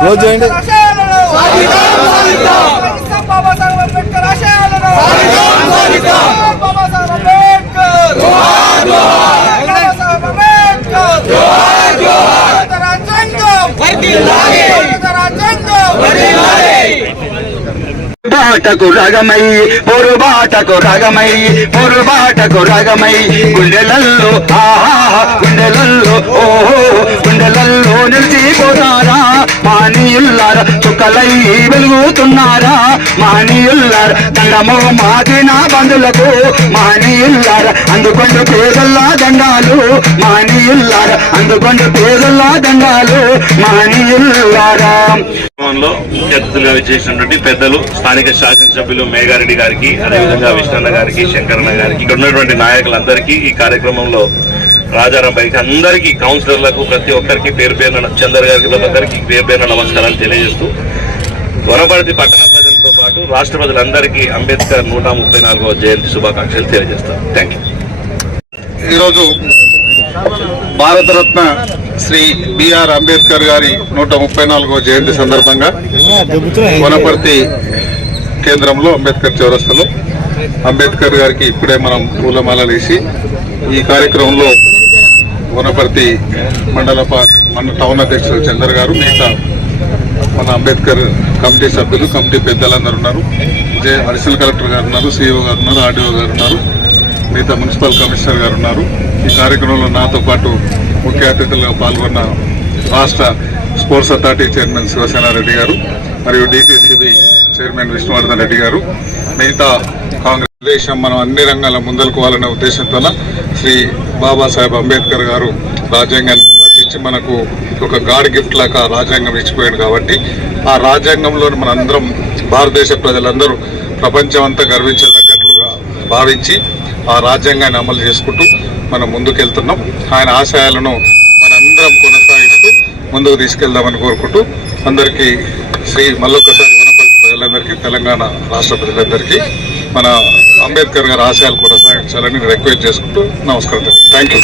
Close చేయండి. బాటకు రగమై పొరుబాటకు రగమై పొరుబాటకు రగమై గుండెలల్లో ఆహా గుండెలల్లో ఓహో గుండెలల్లో నిలిచిపోతారా మానీయుల్లారా చుక్కలై వెలుగుతున్నారా మానీయుల్లారా దండమో మాదిన బంధులకు మానీయుల్లారా అందుకొండు పేదల్లా దండాలు మానీయుల్లారా అందుకొండు పేదల్లా దండాలు మానీయుల్లారా. ముఖ్య అతిథులుగా చేసినటువంటి పెద్దలు స్థానిక శాసనసభ్యులు మేఘారెడ్డి గారికి, అదేవిధంగా విష్ణన్న గారికి, శంకరన్న గారికి, ఇక్కడ ఉన్నటువంటి నాయకులందరికీ, ఈ కార్యక్రమంలో రాజారాం బైకి అందరికీ, కౌన్సిలర్లకు ప్రతి ఒక్కరికి పేరు పేరున, చందర్ గారికి ప్రతి ఒక్కరికి పేరు పేరున నమస్కారాలు తెలియజేస్తూ వనపర్తి పట్టణ ప్రజలతో పాటు రాష్ట్ర ప్రజలందరికీ అంబేద్కర్ 134వ జయంతి శుభాకాంక్షలు తెలియజేస్తాను. Thank you. ఈరోజు భారతరత్న శ్రీ బిఆర్ అంబేద్కర్ గారి 134వ జయంతి సందర్భంగా వనపర్తి కేంద్రంలో అంబేద్కర్ చౌరస్తాలో అంబేద్కర్ గారికి ఇప్పుడే మనం పూలమాలలు వేసి ఈ కార్యక్రమంలో వనపర్తి మన టౌన్ అధ్యక్షులు చందర్ గారు, మిగతా మన అంబేద్కర్ కమిటీ సభ్యులు, కమిటీ పెద్దలందరూ ఉన్నారు. అడిషనల్ కలెక్టర్ గారు ఉన్నారు, సిఇఓ గారు ఉన్నారు, ఆర్డీఓ గారు ఉన్నారు, మిగతా మున్సిపల్ కమిషనర్ గారు ఉన్నారు. ఈ కార్యక్రమంలో నాతో పాటు ముఖ్య అతిథులుగా పాల్గొన్న రాష్ట్ర స్పోర్ట్స్ అథారిటీ చైర్మన్ శివసేనారెడ్డి గారు మరియు డిటిసిబి చైర్మన్ విష్ణువర్ధన్ రెడ్డి గారు, మిగతా కాంగ్రెస్ దేశం మనం అన్ని రంగాల ముందలకు వాళ్ళనే ఉద్దేశంతో శ్రీ బాబాసాహెబ్ అంబేద్కర్ గారు రాజ్యాంగాన్ని రచించి మనకు ఒక గాడ్ గిఫ్ట్ లాగా రాజ్యాంగం ఇచ్చిపోయాడు. కాబట్టి ఆ రాజ్యాంగంలో మనందరం భారతదేశ ప్రజలందరూ ప్రపంచం అంతా గర్వించదగ్గట్లుగా భావించి ఆ రాజ్యాంగాన్ని అమలు చేసుకుంటూ మనం ముందుకెళ్తున్నాం. ఆయన ఆశయాలను మనందరం కొనసాగిస్తూ ముందుకు తీసుకెళ్దామని కోరుకుంటూ అందరికీ మళ్ళొక్కసారి వనపర్తి ప్రజలందరికీ, తెలంగాణ రాష్ట్ర ప్రజలందరికీ మన అంబేద్కర్ గారి ఆశయాలు కొనసాగించాలని రిక్వెస్ట్ చేసుకుంటూ నమస్కారం. Thank you.